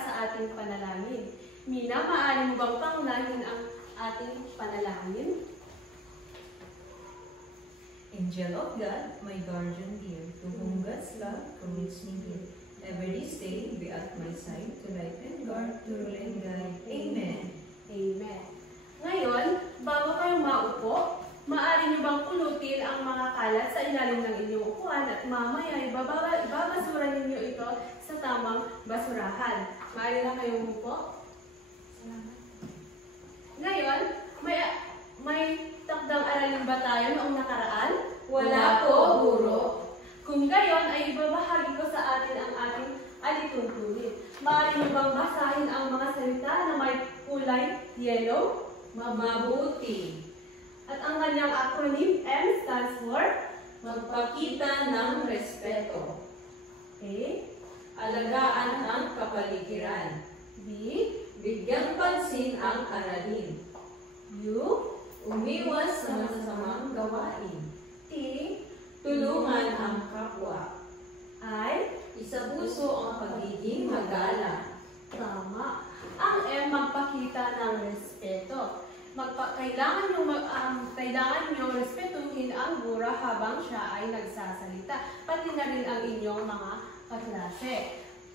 sa ating panalangin. Mina, maaari mo bang pangunahin ang ating panalangin? Angel of God, my guardian dear, to whom God's love commits me here, ever this day be at my side, to light and guard, to rule and guide. Amen. Amen. Ngayon, bago kayo maupo, maaari niyo bang pulutin ang mga kalat sa ilalim ng inyong upuan at mamaya ibabasura ninyo ito sa tamang basurahan. Maaari na kayong umupo. Ngayon, may takdang aralin ba tayo noong nakaraan? Wala po, Guro. Kung gayon, ay ibabahagi ko sa atin ang ating alituntunin. Maaari mo bang basahin ang mga salita na may kulay yellow? Mabuti. At ang kanyang acronym M stands for Magpakita ng respeto. A. Alagaan ang kapaligiran. B. Bigyang pansin ang aralin. U. Umiwas sa masasamang gawain. T. Tulungan ang kapwa. I. Isapuso ang pagiging magalang. Tama. Ang M, magpakita ng respeto. Kailangan nyo respetuhin ang guro habang siya ay nagsasalita. Pati na rin ang inyong mga kaklase.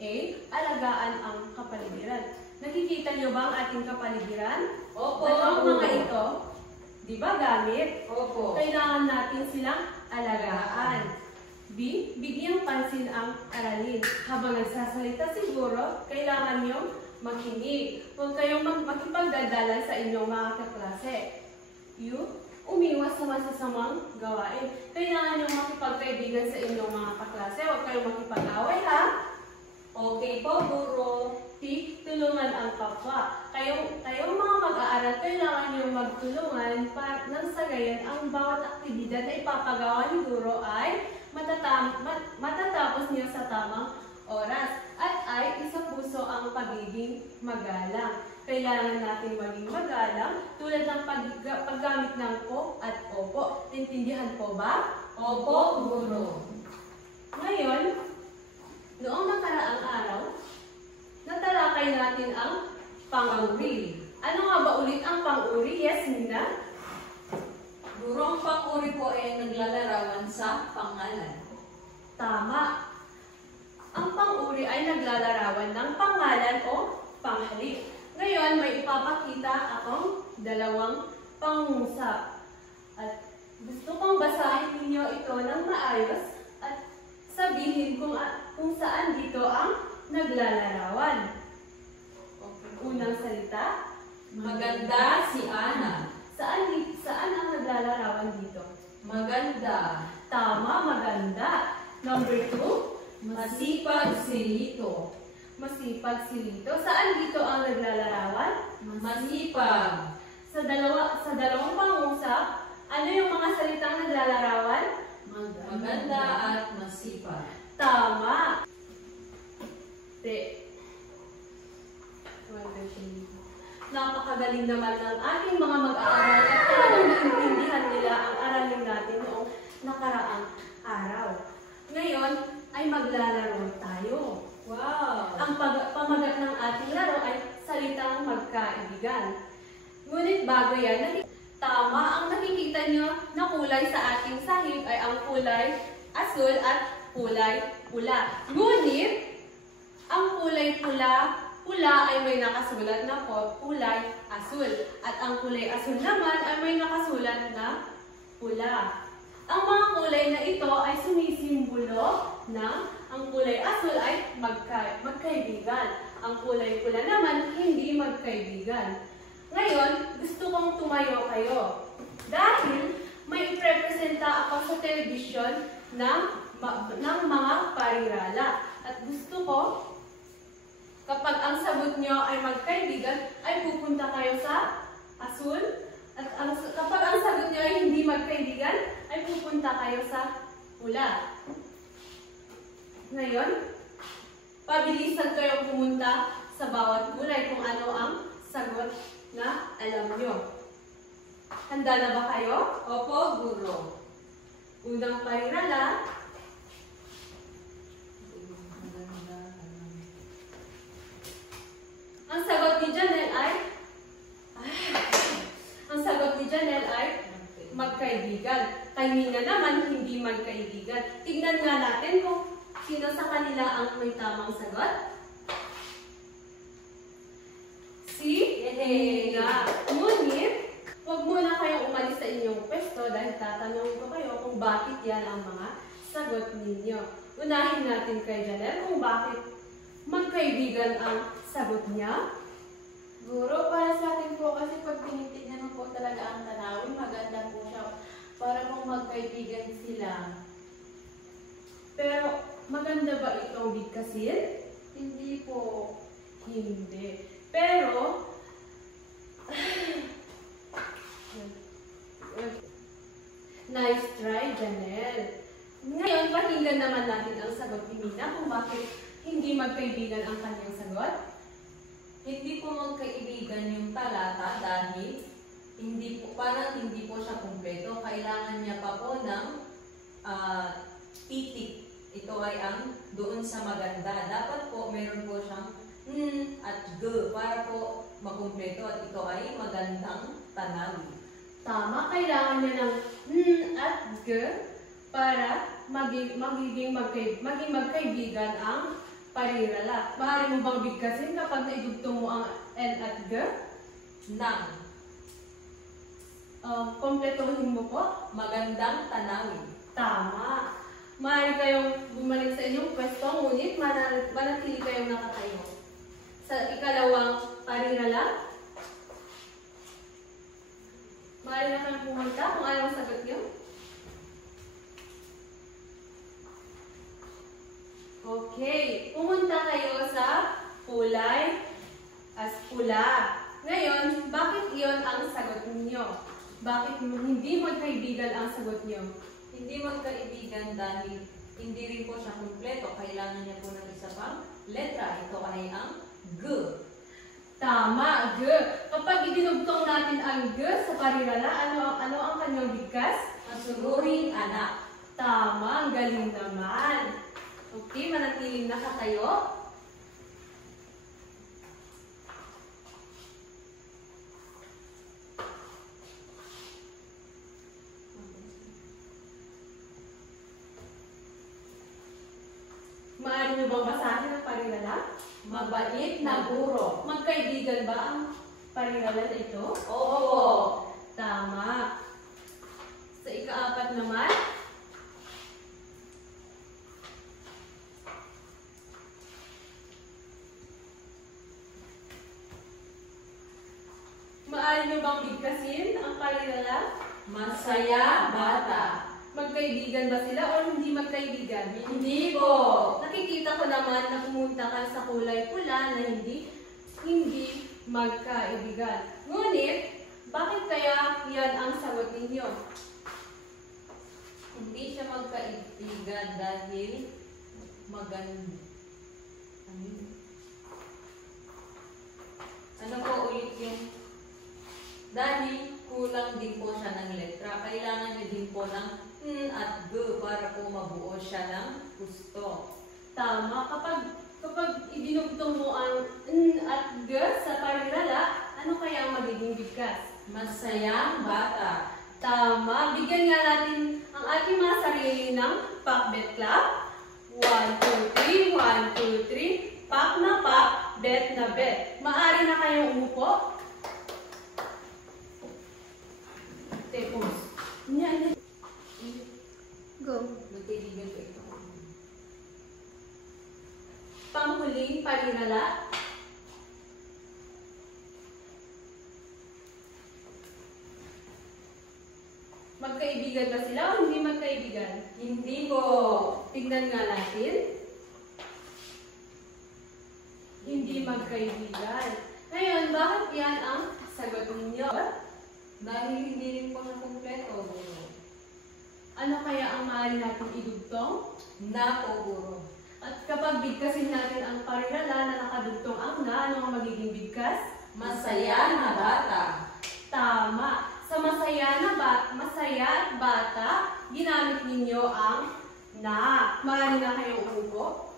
A. Alagaan ang kapaligiran. Nakikita nyo ba ang ating kapaligiran? Opo. Ang mga ito, di ba gamit? Opo. Kailangan natin silang alagaan. B. Bigyang pansin ang aralin. Habang nagsasalita siguro, kailangan nyo makinig. Huwag kayong makipagdadalan sa inyong mga kaklase. U. Umiwas sa masasamang gawain. Kailangan nyo makipagkaibigan sa inyong mga kaklase. Huwag kayong makipag-away, ha? Okay po, Guro. T. Tulungan ang kapwa. Kayong mga mag-aaral, kailangan nyo magtulungan nang sa gayon ang bawat aktibidad na ipapagawa ni guro ay matatapos niyo sa tamang oras at ay isapuso ang pagiging magalang. Kailangan natin maging magalang tulad ng paggamit ng po at opo. Intindihan po ba? Opo, Guro. Ngayon, noong nakaraang araw, natalakay natin ang pang-uri. Ano nga ba ulit ang pang-uri? Yes, Mina? Guro, ang pang-uri po ay naglalarawan sa pangalan. Tama. Ang pang-uri ay naglalarawan ng pangalan o panghalik. Ngayon, may ipapakita akong dalawang pangungusap. At gusto kong basahin ninyo ito ng maayos at sabihin kung saan dito ang naglalarawan. Unang salita. Maganda si Ana. Saan ang naglalarawan dito? Maganda. Tama, maganda. Number 2. Masipag si Lito. Masipag si Lito. Saan dito ang naglalarawan? Masipag. Sa dalawang pangusap, ano yung mga salitang naglalarawan? Maganda at masipag. Tama. Napakagaling naman ng ating mga mag-aaral at talagang naintindihan nila ang aralin natin noong nakaraang araw. Ngayon ay maglalaro tayo. Wow! Ang pamagat ng ating laro ay salitang magkaibigan. Ngunit bago yan, tama ang nakikita nyo na kulay sa ating sahig ay ang kulay asul at kulay pula. Ngunit, ang kulay pula ay may nakasulat na kulay asul. At ang kulay asul naman ay may nakasulat na pula. Ang mga kulay na ito ay sumisimbolo na ang kulay asul ay magkaibigan. Ang kulay pula naman hindi magkaibigan. Ngayon, gusto kong tumayo kayo. Dahil may iprepresenta ako sa telebisyon ng mga parirala. At gusto ko, kapag ang sagot nyo ay magkaibigan, ay pupunta kayo sa asul. At kapag ang sagot nyo ay hindi magkaibigan, ay pupunta kayo sa pula. Ngayon, pabilisan kayong pumunta sa bawat kulay kung ano ang sagot na alam nyo. Handa na ba kayo? Opo, Guro. Unang parirala. kay Mina naman hindi magkaibigan. Tignan nga natin kung sino sa kanila ang may tamang sagot. Si Mina. Ngunit, huwag muna kayong umalis sa inyong pwesto dahil tatanungin ko kayo kung bakit yan ang mga sagot ninyo. Unahin natin kay Janelle kung bakit magkaibigan ang sagot niya. Guro, para sa akin po kasi pag tinitignan mo po talaga ang tanawin, maganda po siya para pong magkaibigan sila. Pero maganda ba itong bigkasin? Hindi po. Hindi. Pero, nice try, Janelle. Ngayon, pakinggan naman natin ang sagot ni Mina kung bakit hindi magkaibigan ang kanyang sagot. Hindi po magkaibigan yung talata dahil parang hindi po siya kumpleto. Kailangan niya pa po ng titik. Ito ay ang doon sa maganda. Dapat po meron po siyang at g para po makumpleto at ito ay magandang tanawin. Tama, kailangan niya ng at g para maging magkaibigan ang parirala. Maaari mo bang bigkasin kapag naidugtong mo ang N at G? Nang Kompletohin mo po? magandang tanawin. Tama. Maaari kayong bumalik sa inyong pwesto, ngunit manatili kayong nakatayo. Sa ikalawang parirala, maaari na kayong pumunta kung anong sagot niyo. Okay, pumunta kayo sa kulay as pula. Ngayon, bakit iyon ang sagot ninyo? Bakit hindi magkaibigan ang sagot niyo? Hindi magkaibigan dahil hindi rin po siya kumpleto. Kailangan niya po ng isa pang letra. Ito ay ang G. Tama, G. Kapag idinugtong natin ang G sa parirala, ano ang kanyang bigkas? Masunuring anak. Tama, ang galing naman. Okay, manatiling nakatayo. Maaari niyo bang basahin ang parirala? Mabait na guro. Magkaibigan ba ang parirala na ito? Oo. Tama. Sa ikaapat naman, maaari niyo bang bigkasin ang parirala? Masaya bata. Magkaibigan ba sila o hindi magkaibigan? Hindi po. Nakikita ko naman na pumunta ka sa kulay pula na hindi magkaibigan. Ngunit, bakit kaya yan ang sagot ninyo? Hindi siya magkaibigan dahil maganda. Ano po ulit yung dahil kulang din po siya ng letra. Kailangan niya din po ng at g para po mabuo siya ng gusto. Tama. Kapag idinugtong mo ang at g sa parirala, ano kaya ang magiging bigkas? Masayang bata. Tama. Bigyan nga natin ang ating mga sarili ng pak bet clap. 1, 2, 3. 1, 2, 3. Pak na pak, bet na bet. Maaari na kayong umupo. Pause. Go. Magkaibigan po ito. Panghuling parirala. Magkaibigan ba sila o hindi magkaibigan? Hindi po. Tingnan nga natin. Hindi magkaibigan. Ngayon, bakit yan ang sagot ninyo? Dahil hindi rin po siya kumpleto. Ano kaya ang maaari natin idugtong? Na po, guro. At kapag bigkasin natin ang parirala na nakadugtong ang na, ano ang magiging bigkas? Masaya na bata. Tama. Sa masaya at bata, ginamit ninyo ang na. Maaari na kayong umupo.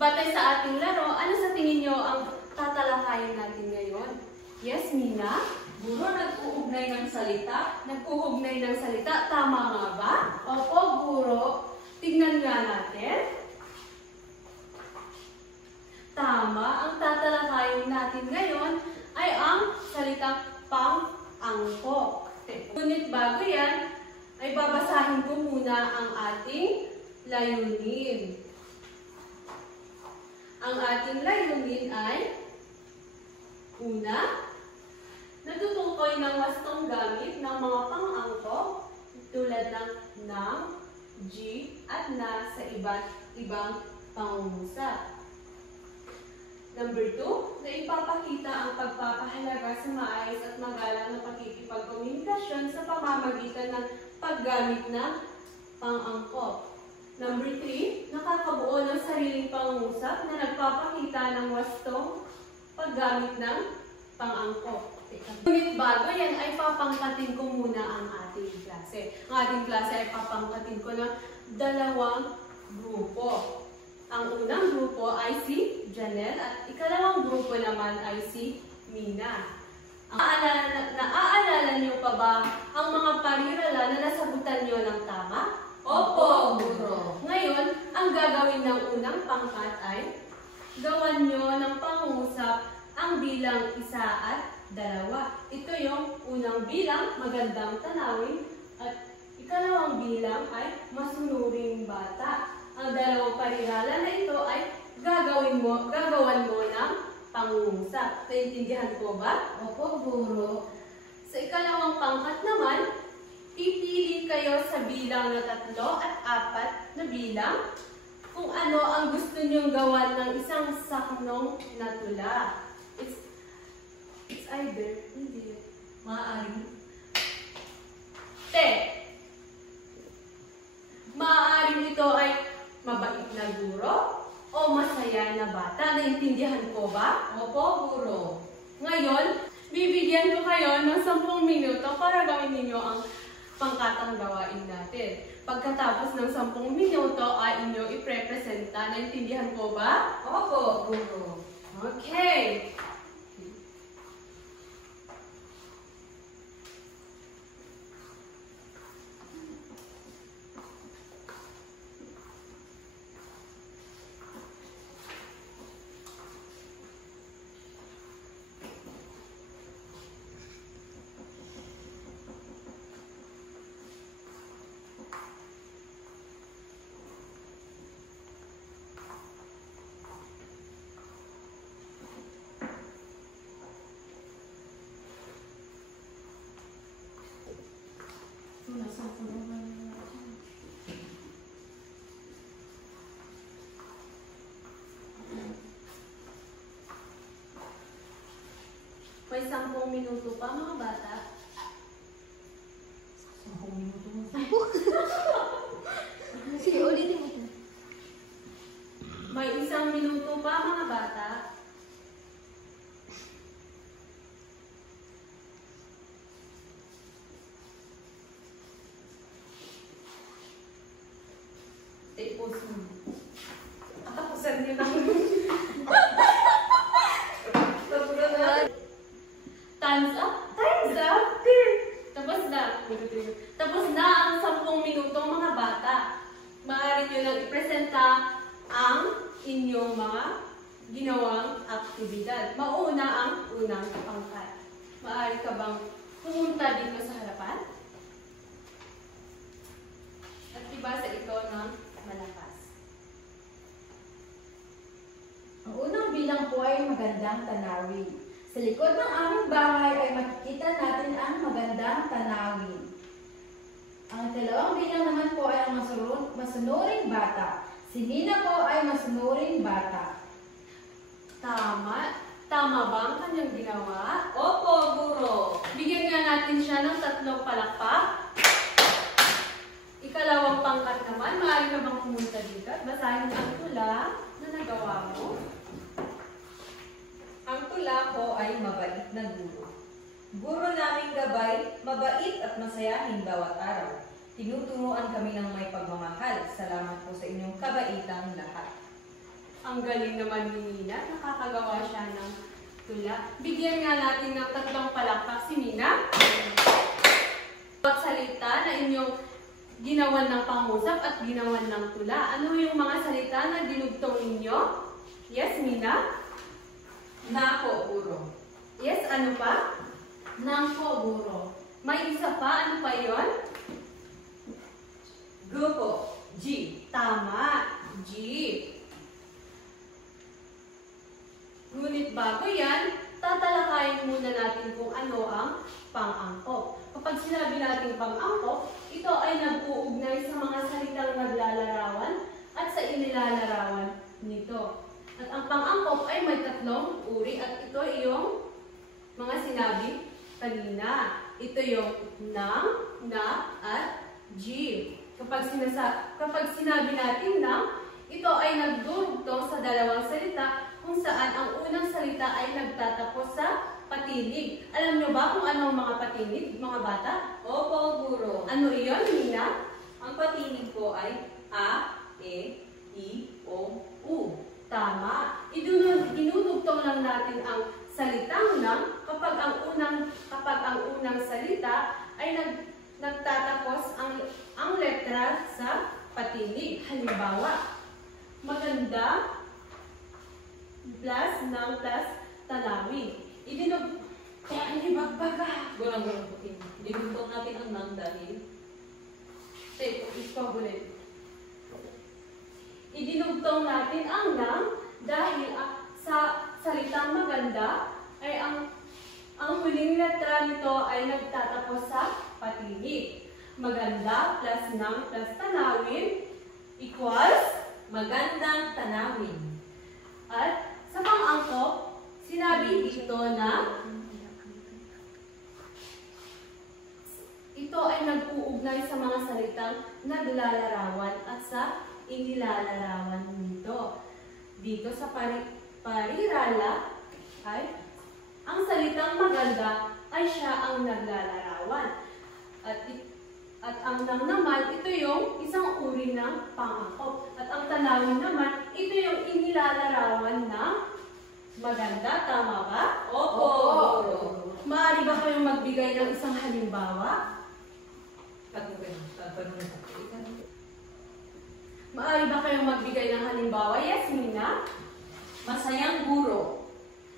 Batay sa ating laro, ano sa tingin nyo ang tatalakayin natin ngayon? Yes, Mina? Guro, nag-uugnay ng salita. Nag-uugnay ng salita. Tama nga ba? Opo, guro. Tignan nga natin. Tama. Ang tatalakayin natin ngayon ay ang salitang pang-angkop. Ngunit bago yan, ay babasahin ko muna ang ating layunin. Ang ating layunin ay una, natutukoy ng wastong gamit ng mga pang-angkop tulad ng nang, G, at na sa iba't ibang pangungusap. Number 2, na ipapakita ang pagpapahalaga sa maayos at magalang na pakikipagkomunikasyon sa pamamagitan ng paggamit ng pang-angkop. Number 3, nakakabuo ng sariling pangungusap na nagpapakita ng wastong paggamit ng pang-angkop. Ngunit bago yan ay papangkatin ko muna ang ating klase. Ang ating klase ay papangkatin ko ng dalawang grupo. Ang unang grupo ay si Janelle at ikalawang grupo naman ay si Mina. Naaalala niyo pa ba ang mga parirala na nasagutan niyo ng tama? Opo, guro. Ngayon, ang gagawin ng unang pangkat ay gawan niyo ng pangungusap ang bilang 1 at 2. Ito yung unang bilang, magandang tanawin, at ikalawang bilang ay masunuring bata. Ang dalawang parirala na ito ay gagawan mo ng pangungusap. Naintindihan ko ba? Opo, guro. Sa ikalawang pangkat naman, pipili kayo sa bilang na 3 at 4 na bilang kung ano ang gusto niyong gawan ng isang saknong na tula. It's either, hindi. Maaari. Maaaring ito ay mabait na guro o masaya na bata. Naintindihan ko ba? Opo, guro. Ngayon, bibigyan ko kayo ng 10 minuto para gawin ninyo ang pangkatang gawain natin. Pagkatapos ng 10 minuto ay inyo iprepresenta. Naintindihan ko ba? Opo, guro. Okay. May 10 minuto pa mga bata. 10 minuto mo. Sige, ulitin mo. May 1 minuto pa mga bata. Tapos mo. Tapusan niyo na. Time's up! Time's up! Tapos na. Tapos na ang 10 minuto mga bata. Maaari nyo lang ipresenta ang inyong mga ginawang aktibidad. Mauna ang unang pangkat. Maaari ka bang pumunta dito sa harapan? At ibasa ito ng malakas. Ang unang bilang po ay magandang tanawin. Sa likod ng aming bahay ay makikita natin ang magandang tanawin. Ang ikalawang bilang naman po ay ang masunuring bata. Si Nina po ay masunuring bata. Tama. Tama ba ang kanyang ginawa? Opo, guro. Bigyan nga natin siya ng 3 palakpak. Ikalawang pangkat naman, maaari ka bang pumunta dito at basahin ang tula na nagawa mo? Ang tula ko ay mabait na guro. Guro naming gabay, mabait at masayahin bawat araw. Tinuturuan kami ng may pagmamahal. Salamat po sa inyong kabaitang lahat. Ang galing naman ni Nina, nakakagawa siya ng tula. Bigyan nga natin ng tatlong palakpak si Mina. Salita na inyong ginawan ng pangusap at ginawan ng tula. Ano yung mga salita na dinugtong ninyo? Yes, Mina? Nako, guro. Yes, ano pa? Nangko, guro. May isa pa, ano pa yon? Grupo. G. Tama, G. Ngunit bago yan, tatalakayin muna natin kung ano ang pang-angkop. Kapag sinabi natin pang-angkop, ito ay nag-uugnay sa mga salitang naglalarawan at sa inilalarawan nito. At ang pang-angkop ay may tatlong uri at ito yung mga sinabi kanina. Ito yung nang, na, at G. Kapag sinabi natin nang, ito ay nagdurugtong sa dalawang salita kung saan ang unang salita ay nagtatapos sa patinig. Alam nyo ba kung ano ang mga patinig, mga bata? Opo, guro. Ano iyon, Nina? Ang patinig po ay A, E, I, O, U. Tama. Dinudugtong lang natin ang salitang nang kapag ang unang salita ay nagtatapos ang letra sa patinig. Halimbawa, maganda plus nang plus tanawin. Gurang-gurang po. Dinugtong natin ang nang dahil. Idinugtong natin ang nang dahil sa salitang maganda ay ang huling letra nito ay nagtatapos sa patinig. Maganda plus nang plus tanawin equals Magandang tanawin. at sa pang-angkop, sinabi dito na ito ay nag-uugnay sa mga salitang naglalarawan at sa inilalarawan nito. Dito sa parirala ay ang salitang maganda ay siya ang naglalarawan. At ang nang naman, ito yung isang uri ng pang-angkop. At ang tanawin naman, ito yung inilalarawan ng maganda. Tama ba? Opo. Maaari ba kayong magbigay ng isang halimbawa? Maaari ba kayong magbigay ng halimbawa? Yes, Mina? Masayang guro.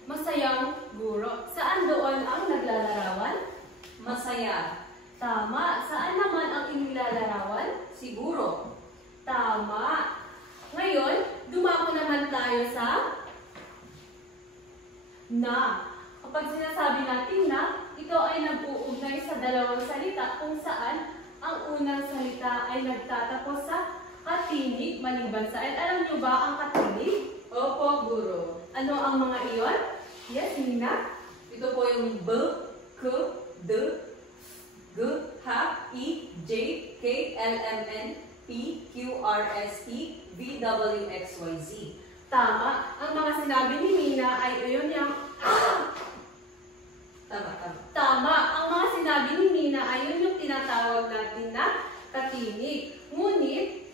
Masayang guro. Saan doon ang naglalarawan? Masaya. Tama. Saan naman ang inilalarawan? Siguro. Tama. Ngayon, dumako naman tayo sa na. Kapag sinasabi natin na, ito ay nag-uugnay sa dalawang salita kung saan ang unang salita ay nagtatapos sa katinig maliban sa L. Alam niyo ba ang katinig? Opo, guro. Ano ang mga iyon? Yes, Nina? Ito po yung B, K, D, G, H, I, J, K, L, M, N, P, Q, R, S, T, V, W, X, Y, Z. Tama. Ang mga sinabi ni Nina ay iyon yung Tama. Tama. Ang mga sinabi ni Nina ay yun yung tinatawag natin na katinig. Ngunit,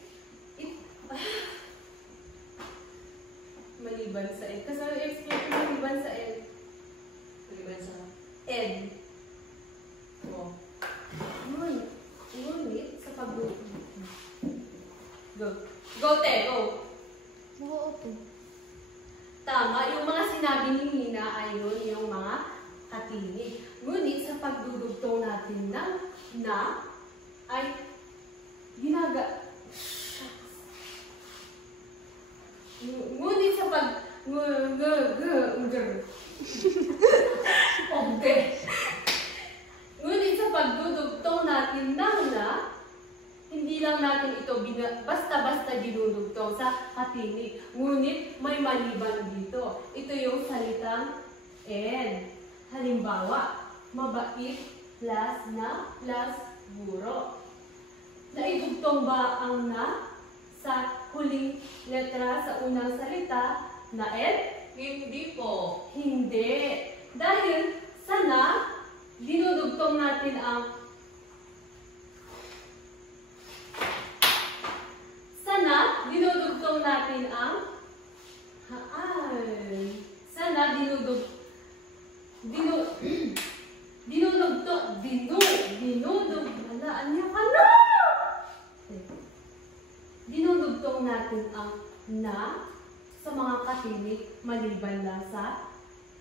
maliban sa L. Kasi explain ko maliban sa L. Maliban sa Ed. O. Ngunit, sa pag-go. Go, te, go. Oo po. Tama. Yung mga sinabi ni Nina ay yun yung mga katinig. Ngunit, sa pagdudugtong natin ng na, ay ngunit sa ngunit sa pagdudugtong natin ng na, hindi lang natin ito basta-basta dinudugtong sa katinig. Ngunit may maliban dito. Ito yung salitang N. Halimbawa, mabait plus na plus guro. Naidugtong ba ang na sa huling letra sa unang salita na N? Hindi po. Hindi. Dahil sa na, dinudugtong natin ang ulit maliban lang sa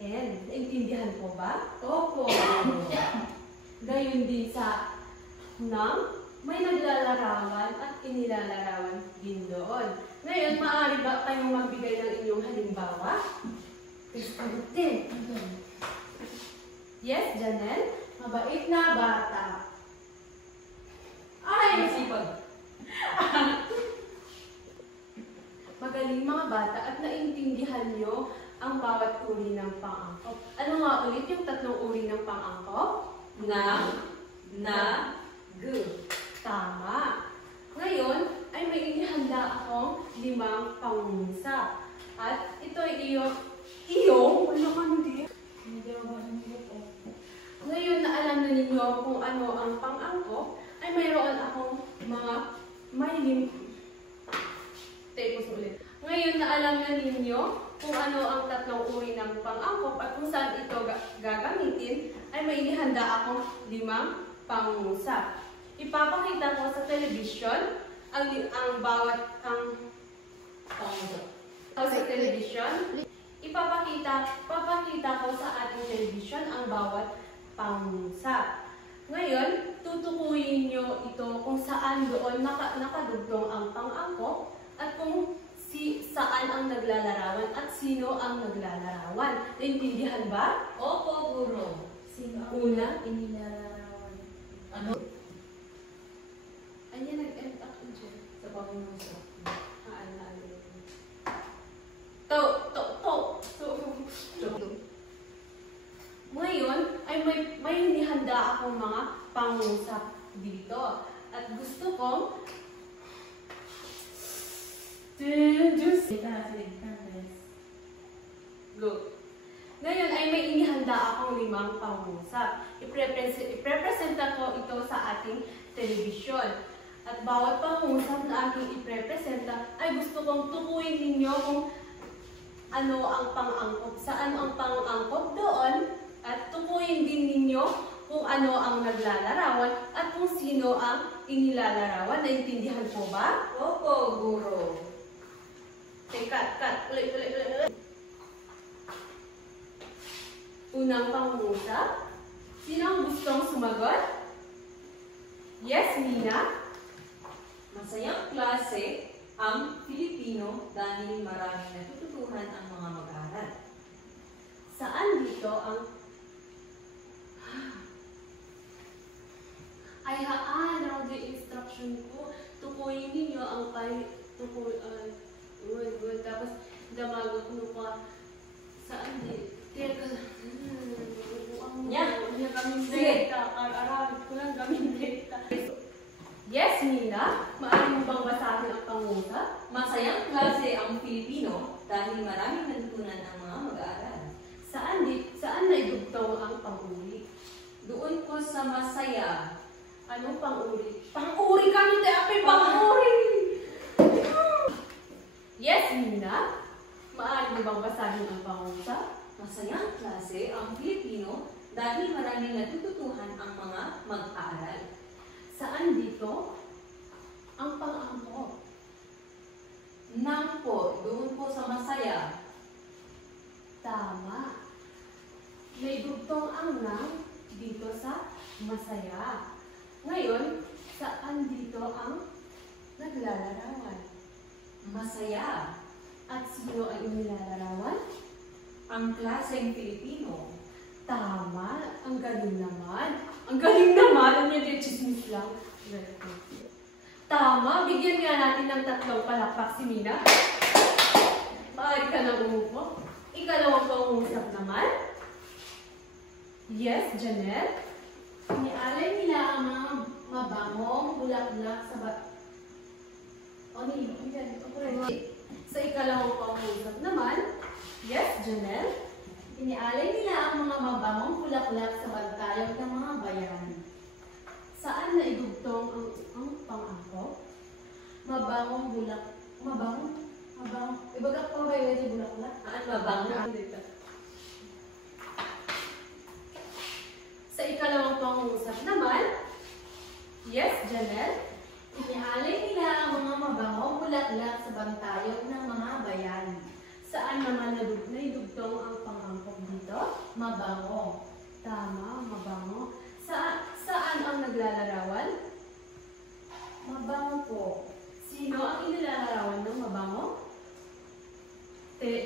N. Naintindihan po ba? Opo. Gayun din sa nang may naglalarawan at inilalarawan din doon. Ngayon, maaari ba kayong magbigay ng inyong halimbawa? Yes, Janelle? Mabait na bata. Ay! Masipag. Magaling mga bata at naintindihan nyo ang bawat uri ng pang-angkop. Ano nga ulit yung tatlong uri ng pang-angkop? G. Tama. Ngayon ay may inihanda akong 5 pangungusap. At ito ay wala ka hindi. Ngayon na alam na ninyo kung ano ang pang-angkop, ay mayroon akong tapos ulit. Ngayon na alam na ninyo kung ano ang tatlong uri ng pang-angkop at kung saan ito gagamitin, ay may inihanda akong 5 pangungusap. Ipapakita ko sa television Ipapakita ko sa ating television ang bawat pangungusap. Ngayon, tutukuyin nyo ito kung saan doon nakadugtong ang pang-angkop at kung saan ang naglalarawan at sino ang naglalarawan. Naintindihan ba? Opo, guro. Sino ang Una? inilalarawan? Ano? Anya nag-end up dyan. Sa pangungusap. Ngayon, ay may hinihanda akong mga pangusap dito. At gusto kong go. Ngayon ay may inihanda akong 5 pangusap. Iprepresenta ko ito sa ating telebisyon. At bawat pangusap na aking iprepresenta ay gusto kong tukuyin ninyo kung ano ang pang-angkop, saan ang pang-angkop doon, at tukuyin din ninyo kung ano ang naglalarawan at kung sino ang inilalarawan. Naintindihan po ba? Opo, guro. Okay, cut. Ulit. Unang pangungusap. Sino ang gustong sumagot? Yes, Mina? Masayang klase ang Filipino dahil maraming natututuhan ang mga mag-aaral. Saan dito ang... wrong the instruction ko. Tukuyin ninyo ang tapos damagot mo pa. Saan dito? Teka. Ang kaming data. Ararabit ko lang kaming data. Yes, Mina? Maaari mo bang basahin ang pangungusap? Masayang klase ang Filipino dahil maraming natutunan ang mga mag-aaral. Saan naidugtong ang pang-uri? Doon po sa masaya. Anong pang-uri? Pang-uri kami, Teape! Pang-uri! Yes, Mina? Maaari mo bang basahin ang pangungusap? Masayang klase ang Filipino dahil maraming natututuhan ang mga mag-aaral. Saan dito ang pang-angkop? Nang po, doon po sa masaya. Tama. May dugtong ang nang dito sa masaya. Ngayon, saan dito ang naglalarawan? Masaya. At sino ang inilalarawan? Ang klaseng Filipino. Tama. Ang galing naman. Ang galing naman. Ano yung chismis lang? Tama. Bigyan nga natin ng 3 palakpak si Mina. Maaari ka na umupo. Ikalawang pangungusap naman. Yes, Janelle? Inialay nila ang mga mabangong bulaklak sa Sa ikalawang pangungusap naman. Yes, Janelle? Inialay nila ang mga mabangong bulaklak sa bantayog ng mga bayan. Saan naidugtong ang pang-angkop? Ibaga pa ba yung bulaklak? Ang mabango. Sa ikalawang pangungusap naman. Yes, Janelle? Inialay nila ang mga mabangong bulaklak sa bantayog ng mga bayan. Saan naman naidugtong ang pang-angkop dito? Mabango. Tama, mabango. Saan ang naglalarawan? Mabango po. Sino ang inilalarawan ng mabango?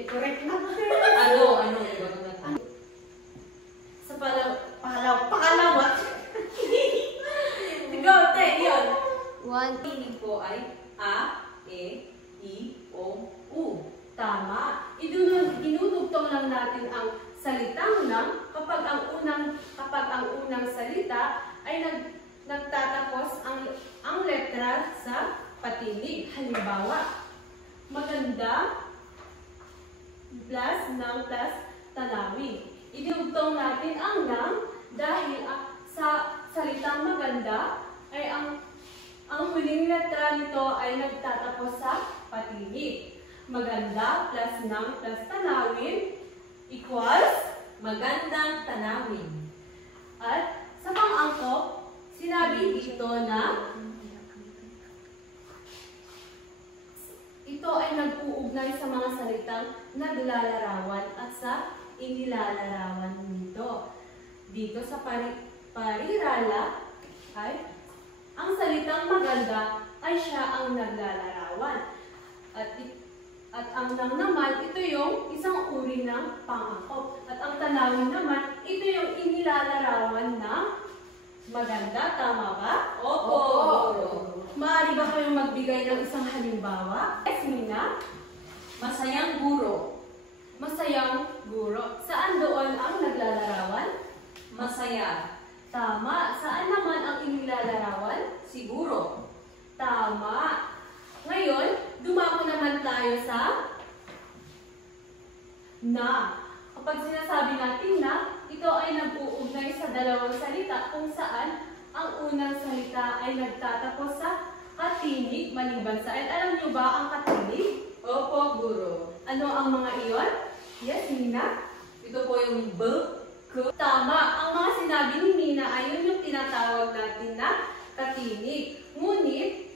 Correct na ba? Ano, iba ko na. Sa pakalawa. Go, te, yun. One. Meaning po ay a, e, i, o, u. Tama. Dinudugtong lang natin ang salitang nang kapag ang unang salita ay nagtatapos ang letra sa patinig. Halimbawa, maganda plus ng plus tanawin. Idinugtong natin ang nang dahil sa salitang maganda ay ang huling letra nito ay nagtatapos sa patinig. Maganda plus ng plus tanawin equals Magandang tanawin. at sa pang-angkop, sinabi dito na ito ay nag-uugnay sa mga salitang naglalarawan at sa inilalarawan nito. Dito sa parirala ay ang salitang maganda ay siya ang naglalarawan. At ang nang naman, ito yung isang uri ng pang-angkop. At ang tanawin naman, ito yung inilalarawan ng maganda. Tama ba? Opo. Maaari ba kayong magbigay ng isang halimbawa? Yes, Mina? Masayang guro. Masayang guro. Saan doon ang naglalarawan? Masaya. Tama. Saan naman ang inilalarawan? Siguro. Tama. Ngayon, dumako naman tayo sa na. Kapag sinasabi natin na, ito ay nag-uugnay sa dalawang salita kung saan ang unang salita ay nagtatapos sa katinig maliban sa N. Alam niyo ba ang katinig? Opo, guro. Ano ang mga iyon? Yes, Nina? Ito po yung b, k. Tama. Ang mga sinabi ni Nina ay yun yung tinatawag natin na katinig. Ngunit,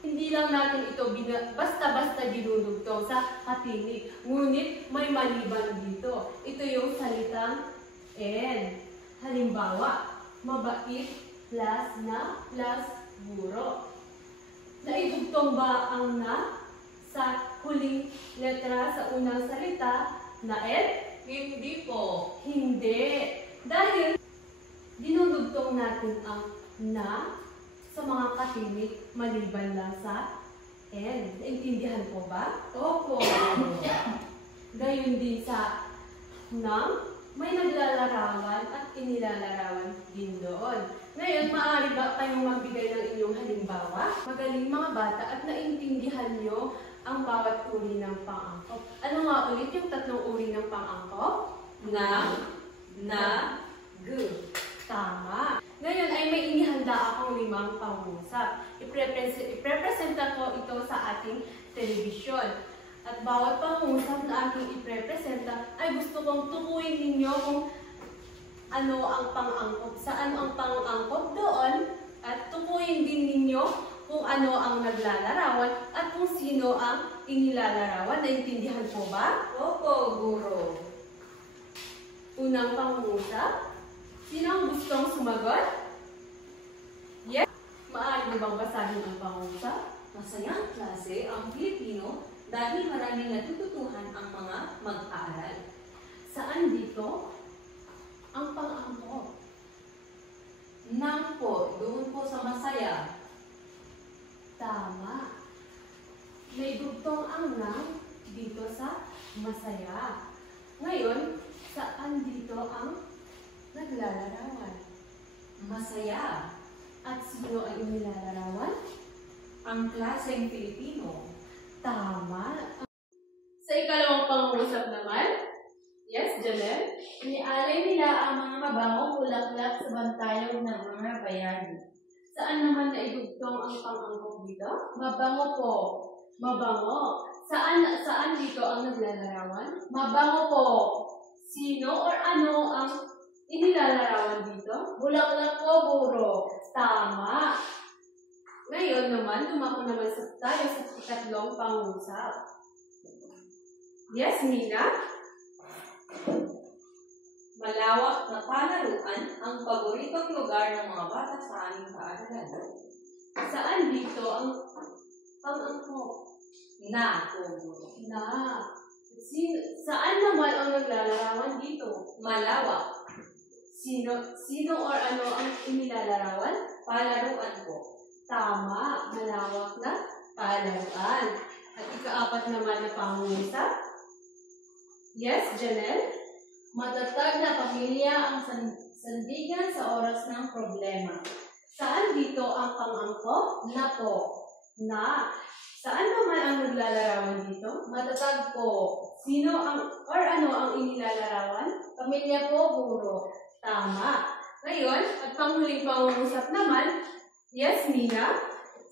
hindi lang natin ito basta-basta dinudugtong sa katinig. Ngunit may maliban dito. Ito yung salitang N. Halimbawa, mabait plus na plus guro. Naidugtong ba ang na sa huling letra sa unang salita na N? Hindi po. Hindi. Dahil dinudugtong natin ang na sa mga katinig maliban lang sa N. Naintindihan po ba? Opo. Gayun din sa nang may naglalarawan at inilalarawan din doon. Ngayon, maaari ba kayong magbigay ng inyong halimbawa? Magaling mga bata at naintindihan nyo ang bawat uri ng pang-angkop. Ano nga ulit yung tatlong uri ng pang-angkop? Na, g. Tama. Ngayon ay may inihanda akong 5 pangungusap. Iprepresenta ko ito sa ating telebisyon. At bawat pangungusap na aking iprepresenta ay gusto kong tukuyin ninyo kung ano ang pang-angkop. Saan ang pang-angkop doon? At tukuyin din ninyo kung ano ang naglalarawan at kung sino ang inilalarawan. Naintindihan po ba? Opo, guro. Unang pangungusap. Sino ang gustong sumagot? Yes? Maaari mo bang basahin ang pangungusap? Masayang klase ang Pilipino dahil maraming natututuhan ang mga mag-aaral. Saan dito ang pang-angkop? Nang po, doon po sa masaya. Tama. May dugtong ang nang dito sa masaya. Ngayon, saan dito ang naglalarawan? Masaya. At sino ay inilalarawan? Ang klaseng Pilipino. Tama. Sa ikalawang pangungusap naman, yes, Janelle? Inialay nila ang mga mabangong bulaklak sa bantayan ng mga bayani. Saan naman naidugtong ang pang-angkop dito? Mabango po. Mabango. Saan dito ang naglalarawan? Mabango po. Sino or ano ang inilalarawan dito? Bulaklak po, guro. Tama. Ngayon naman, dumako naman tayo sa ikatlong pangungusap. Yes, Mina? Malawak na palaruan ang paboritong lugar ng mga bata sa aming paaralan. Saan dito ang pang-angkop? Na, Guro. Na. Saan naman ang naglalarawan dito? Malawak. Sino or ano ang inilalarawan? Palaruan po. Tama, malawak na palaruan. At ikaapat naman na pangungusap? Yes, Janelle? Matatag na pamilya ang sandigan sa oras ng problema. Saan dito ang pang-angkop? Na po. Na. Saan naman ang naglalarawan dito? Matatag po. Sino ang or ano ang inilalarawan? Pamilya po, Guro. Tama. Ngayon, at panghuling pangungusap naman, yes, Mina?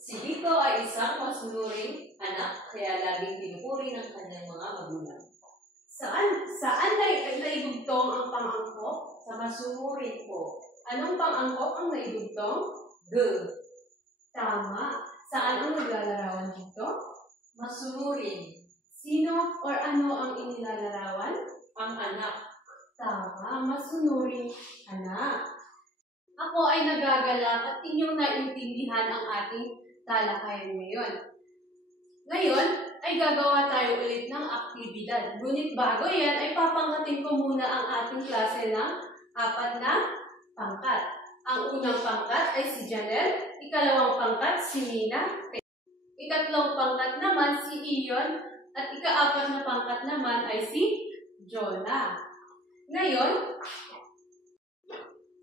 Si Lito ay isang masunuring anak, kaya laging pinupuri ng kanyang mga magulang. Saan naidugtong ang pang-angkop? Sa masunuring po. Anong pang-angkop ang naidugtong? G. Tama. Saan ang naglalarawan dito? Masunuring. Sino or ano ang inilalarawan? Ang anak. Tama. Masunuring anak. Ako ay nagagalak at inyong naintindihan ang ating talakayan ngayon. Ngayon, ay gagawa tayo ulit ng aktibidad. Ngunit bago yan, ay papanghatin ko muna ang ating klase ng 4 na pangkat. Ang unang pangkat ay si Janelle, ikalawang pangkat si Mina, ikatlong pangkat naman si Ion, at ikaapat na pangkat naman ay si Jonah. Ngayon,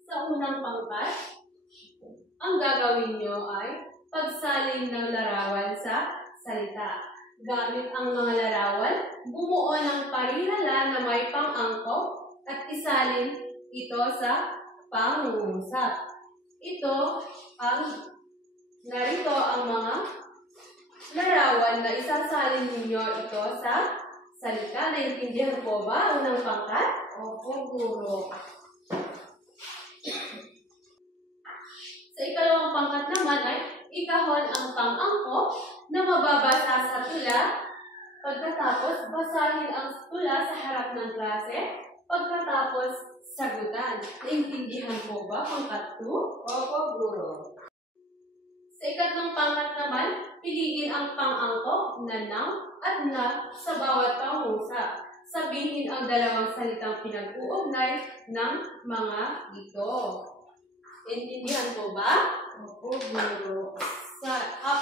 sa unang pangkat, ang gagawin nyo ay pagsalin ng larawan sa salita. Gamit ang mga larawan, bumuo ng parirala na may pang-angkop at isalin ito sa pangungusap. Narito ang mga larawan na isasalin ninyo ito sa salita. Naintindihan po ba unang pangkat? Opo, Guro. Sa ikalawang pangkat naman ay ikahon ang pang-angkop na mababasa sa tula. Pagkatapos, basahin ang tula sa harap ng klase. Pagkatapos, sagutan. Naintindihan po ba pangkat 2? Opo, Guro. Sa ikatlong pangkat naman, piliin ang pang-angkop na noun at na sa bawat pangusap. Sabihin ang dalawang salitang pinag-uugnay ng mga ito. Intindihan po ba? Opo, Guro. Sa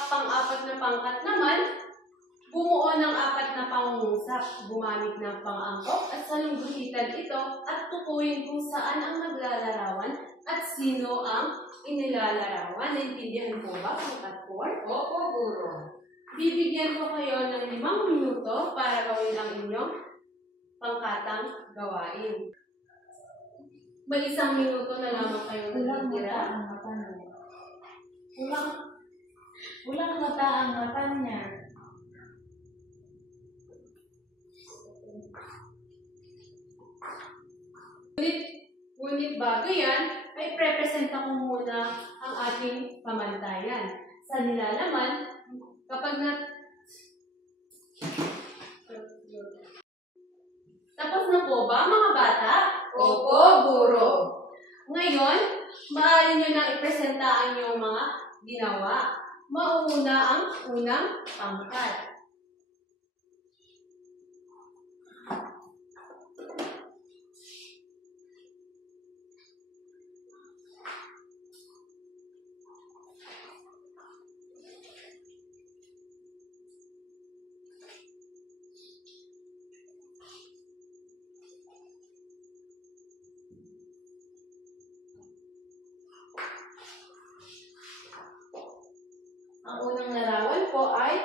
pang-apat na pangkat naman, bumuo ng 4 na pangungusap, gumamit ng pang-angkop at salungguhitan ito at tukuyin kung saan ang naglalarawan at sino ang inilalarawan. Naintindihan po ba pangkat 4? Opo, Guro. Bibigyan ko kayo ng 5 minuto para gawin ang inyong pangkatang gawain. May 1 minuto na lamang kayo Kulang mata natitira. ang mata niya. Kulang mata ang mata niya. Ngunit bago yan, ay prepresenta ko muna ang ating pamantayan. Sa nilalaman, kapag Tapos na po ba mga bata? Opo, Guro. Ngayon, maaari nyo nang ipresenta ang inyong mga ginawa. Mauuna ang unang pangkat. Ang unang larawan po ay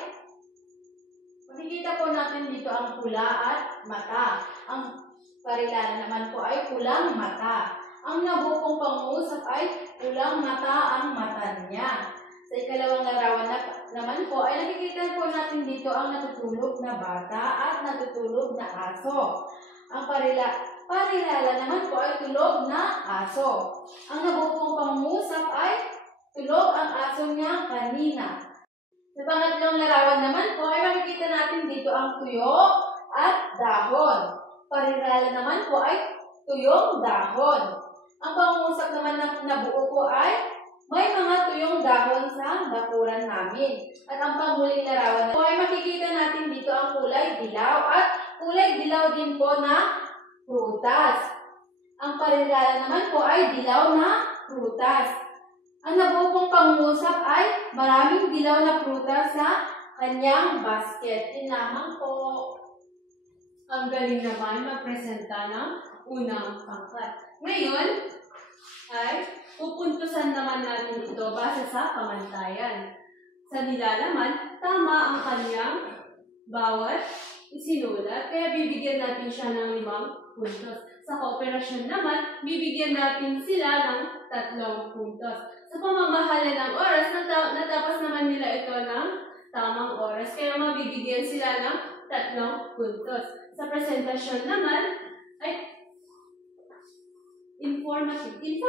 makikita po natin dito ang pula at mata. Ang parilala naman po ay pulang mata. Ang nabukong pangungusap ay pulang mata ang mata niya. Sa ikalawang larawan naman po ay nakikita po natin dito ang natutulog na bata at natutulog na aso. Ang parilala naman po ay tulog na aso. Ang nabukong pangungusap ay tulog ang aso niya kanina. Sa pangatlong larawan naman po ay makikita natin dito ang tuyo at dahon. Parirala naman po ay tuyong dahon. Ang pangungusap naman na nabuo po ay may mga tuyong dahon sa bakuran namin. At ang panghuling larawan po ay makikita natin dito ang kulay dilaw at kulay dilaw din po na prutas. Ang parirala naman po ay dilaw na prutas. Ang nabuo pong pangungusap ay maraming dilaw na prutas sa kanyang basket. Yun lamang po. Ang galing naman magpresenta ng unang pangkat. Ngayon ay pupuntusan naman natin ito base sa pamantayan. Sa nilalaman, tama ang kanyang bawat isinulat, kaya bibigyan natin siya ng 5 puntos. Sa kooperasyon naman, bibigyan natin sila ng 3 puntos. Sa pamamahala ng oras, natapos naman nila ito ng tamang oras, kaya mabibigyan sila ng 3 puntos. Sa presentasyon naman, ay informative.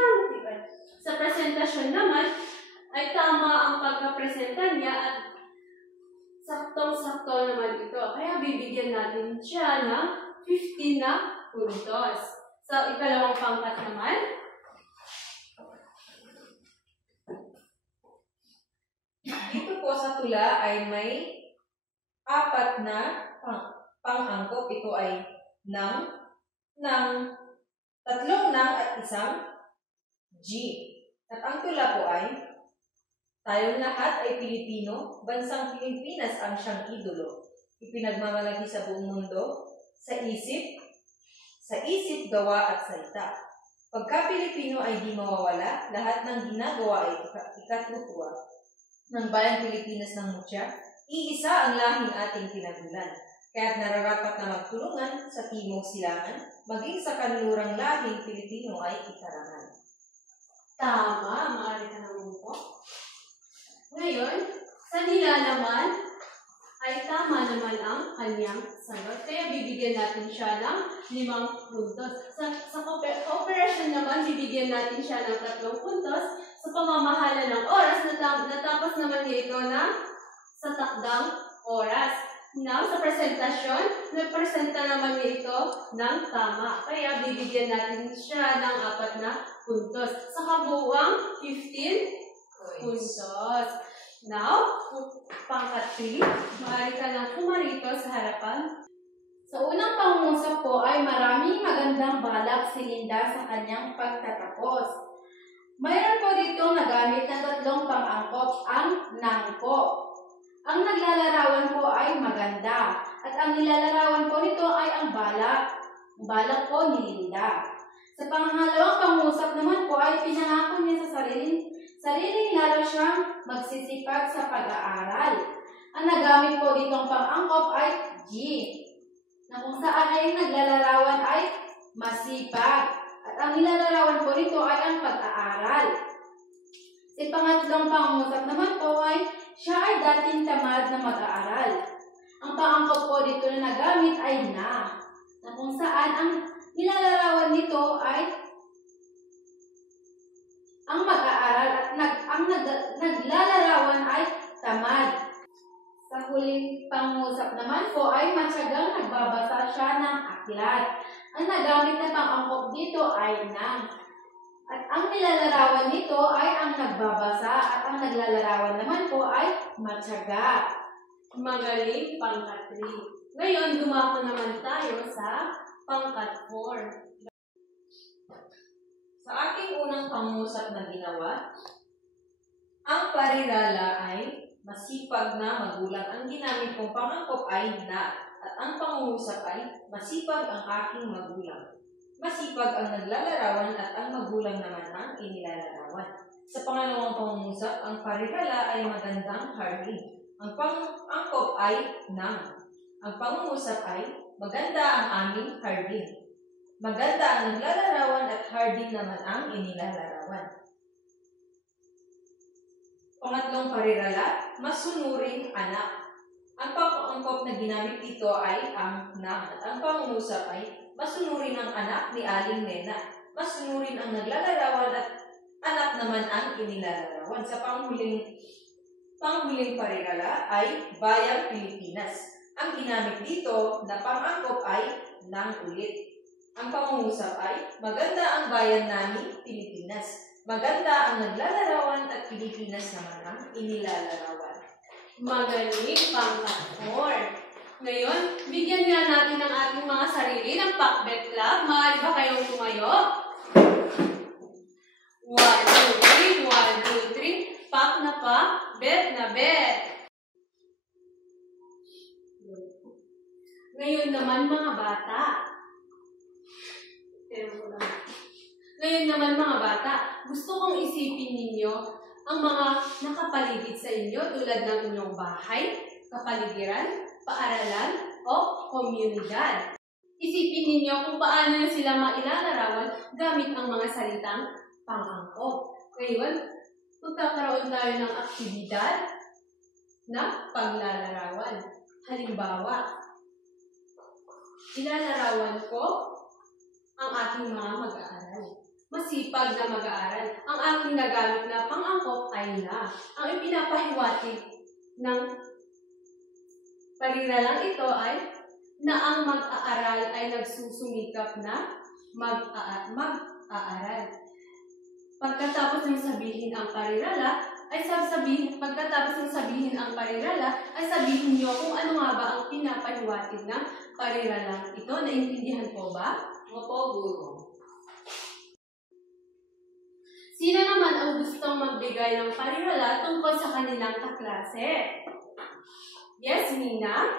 Sa presentasyon naman, ay tama ang pagkapresenta niya at saktong-sakto naman ito. Kaya bibigyan natin siya ng 15 na puntos. Sa ikalawang pangkat naman, Dito po sa tula ay may 4 na pang-angkop. Ito ay ng 3 nang at 1 G. At ang tula po ay, tayong lahat ay Pilipino, bansang Pilipinas ang siyang idolo. Ipinagmamalaki sa buong mundo, sa isip, gawa at salita. Pagka Pilipino ay di mawawala, lahat ng ginagawa ay ikatutwa. Ng bayang Pilipinas ng mutya, iisa ang lahing ating tinagulan. Kaya't nararapat na magtulungan sa timog silangan, maging sa kanlurang lahing Pilipino ay ikarangan. tama, maaari ka naman po. Ngayon, sa nilalaman, ay tama naman ang kanyang sagot. Kaya bibigyan natin siya ng 5 puntos. Sa kooperasyon naman, bibigyan natin siya ng 3 puntos. Sa pamamahala ng oras, natapos naman niya ito sa takdang oras. Now, sa presentasyon, nagpresenta naman niya ito ng tama. Kaya bibigyan natin siya ng 4 na puntos. Sa kabuuang 15 puntos. Now, pangkat 3, maaari ka nang pumarito sa harapan. Sa unang pangungusap po ay maraming magandang balak si Linda sa kanyang pagtatapos. Mayroon po dito nagamit na 3 pang-angkop ang nangko. Ang naglalarawan po ay maganda at ang nilalarawan po nito ay ang balak. Balak po ni Linda. Sa pangalawang pangungusap naman po ay pinangako niya sa sariling lalo siyang magsisipag sa pag-aaral. Ang nagamit po ditong pang-angkop ay G, na kung saan ay naglalarawan ay masipag. At ang nilalarawan po nito ay ang pag-aaral. Sa pangatlong pangungusap naman po ay siya ay dating tamad na mag-aaral. Ang pang-angkop po dito na nagamit ay na kung saan ang nilalarawan nito ay ang mag-aaral at ang naglalarawan ay tamad. Sa huling pangungusap naman po ay matyagang nagbabasa siya ng aklat. Ang nagamit na pang-angkop dito ay na. At ang nilalarawan nito ay ang nagbabasa at ang naglalarawan naman po ay matyaga. Magaling, pangkat 3. Ngayon, dumako naman tayo sa pangkat 4. Sa aking unang pangusap na ginawa, ang parirala ay masipag na magulang. Ang ginamit kong pangangkop ay na, at ang pangungusap ay masipag ang aking magulang. Masipag ang naglalarawan at ang magulang naman ang inilalarawan. Sa pangalawang pangungusap, ang parirala ay magandang hardin. Ang pangangkop ay nang. Ang pangungusap ay maganda ang aming hardin. Maganda ang naglalarawan at hardin naman ang inilalarawan. Pangatlong parirala, masunuring anak. Ang pang-angkop na ginamit dito ay ang nang. At ang pangungusap ay masunurin ang anak ni Aling Nena. Masunurin ang naglalarawan at anak naman ang inilalarawan. Sa panghuling parirala ay Bayang Pilipinas. Ang ginamit dito na pang-angkop ay nang ulit. Ang pangungusap ay, maganda ang bayan namin, Pilipinas. Maganda ang naglalarawan at Pilipinas naman ang inilalarawan. Magaling, pang-4. Ngayon, bigyan nga natin ng ating mga sarili ng Pakbet Club. Maaari ba kayong tumayo? 1, 2, 3, 1, 2, 3. Pak na pak, bet na bet. Ngayon naman mga bata. Ngayon naman mga bata, gusto kong isipin ninyo ang mga nakapaligid sa inyo tulad ng inyong bahay, kapaligiran, paaralan, o komunidad. Isipin ninyo kung paano nyo sila mailalarawan gamit ang mga salitang pang-angkop. Ngayon, magkakaroon tayo ng aktibidad na paglalarawan. Halimbawa, ilalarawan ko ang aking mga mag-aaral. Masipag na mag-aaral. Ang aking nagamit na pang-angkop ay na. Ang ipinapahiwatig ng pariralang ito ay na ang mag-aaral ay nagsusumikap na mag-aaral. Pagkatapos ng sabihin ang parirala, ay sabihin niyo kung ano nga ba ang pinapahiwatig ng pariralang ito. Naintindihan po ba? Opo, guro. Sino naman ang gustong magbigay ng parirala tungkol sa kanilang kaklase? Yes, Mina?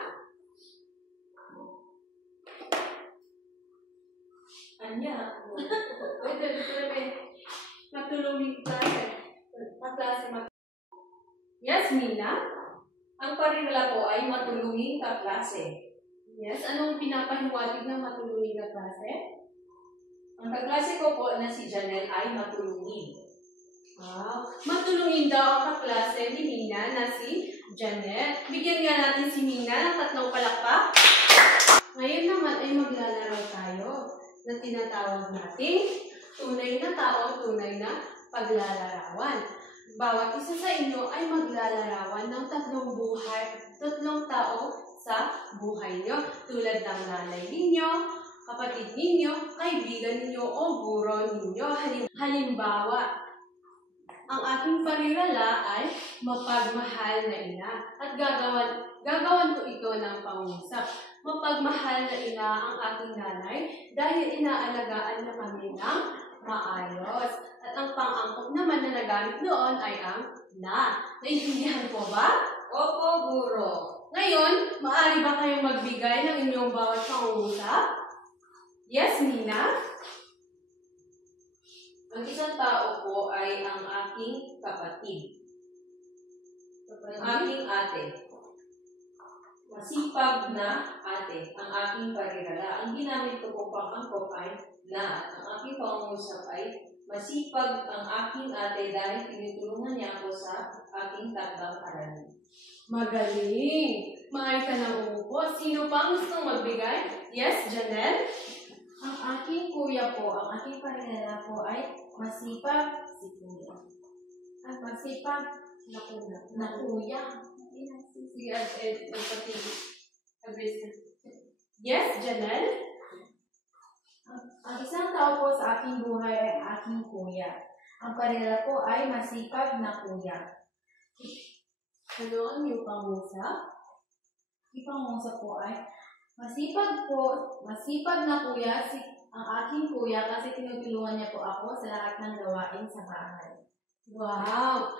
Anya? Matulungin klase. Yes, Mina? Ang parirala po ay matulungin kaklase. Yes, anong pinapahiwatig ng matulungin kaklase? Ang kaklase ko po na si Janelle ay matulungin. Wow. Matulungin daw ang kaklase ni Mina na si Janet. Bigyan nga natin si Mina ng 3 palakpak. Ngayon naman ay maglalaro tayo na tinatawag nating tunay na tao, tunay na paglalarawan. Bawat isa sa inyo ay maglalarawan ng 3 tao sa buhay nyo. Tulad ng nanay ninyo, kapatid ninyo, kaibigan ninyo, o guro ninyo. Halimbawa, ang aking parirala ay mapagmahal na ina. At gagawan ko ito ng pangungusap. Mapagmahal na ina ang aking nanay dahil inaalagaan na kami ng maayos. At ang pang-angkop naman na nagamit noon ay ang na. Naintindihan po ba? Opo, guro. Ngayon, maaari ba kayong magbigay ng inyong bawat pangungusap? Yes, Nina? Ang isang tao po ay ang aking kapatid. Ang aking ate. Masipag na ate. Ang aking parirala. Ang ginamit ko po pang-angkop ay na. At ang aking pangungusap ay masipag ang aking ate dahil tinutulungan niya ako sa aking takdang aralin. Magaling! Maaari ka nang umupo. Sino pang gustong magbigay? Yes, Janelle? Ang aking kuya po, ang aking parirala po ay masipag si kuya. At masipag na kuya. Sige, magpatigil. Yes, Janelle? Ang isang tao po sa aking buhay ay aking kuya. Ang parirala po ay masipag na kuya. Ano ang iyong pangusap? Ang pangusap po ay masipag na kuya ang aking kuya kasi tinutulungan niya po ako sa lahat ng gawain sa bahay. Wow!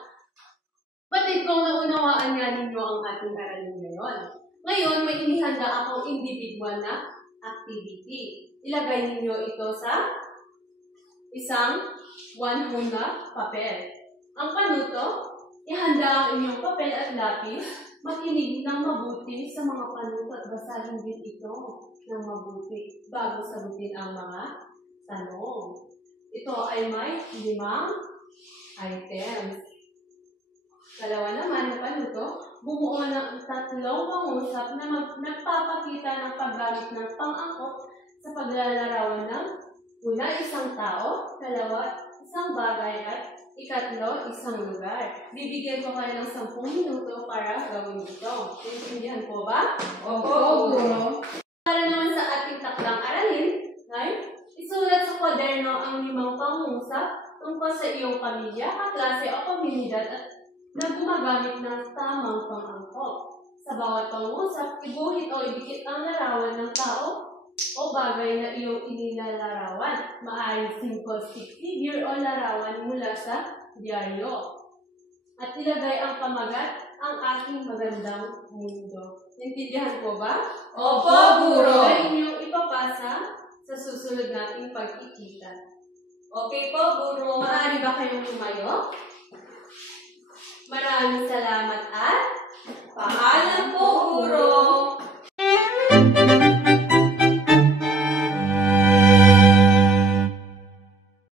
Batid kong naunawaan nga ninyo ang ating aralin ngayon. Ngayon, may inihanda akong individual na activity. Ilagay ninyo ito sa isang one-home na papel. Ang panuto, ihanda ang inyong papel at lapis. Makinig ng mabuti sa mga panuto at basahin din ito ng mabuti bago sagutin ang mga tanong. Ito ay may 5 items. Dalawa naman na panuto, bumuo ng 3 pangusap na nagpapakita ng paggamit ng pang-angkop sa paglalarawan ng una, isang tao, 2, isang bagay, at Ikatlo, isang lugar. Bibigyan ko kayo ng 10 minuto para gawin ito. Naintindihan po ba? Opo, Guro. Para naman sa ating takdang aralin, ay isulat sa kwaderno ang 5 pangungusap tungkol sa iyong pamilya, kaklase o komunidad at na gumagamit ng tamang pang-angkop. Sa bawat pangungusap, ibuhit o idikit ang larawan ng tao o bagay na iyong inilalarawan. Maaaring simple stick figure o larawan mula sa diaryo. At ilagay ang pamagat, ang aking magandang mundo. Naintindihan po ba? Opo, Guro. Ito inyong ipapasa sa susunod nating pagkikita. Okay po, Guro. Maaari ba kayong lumayo? Maraming salamat at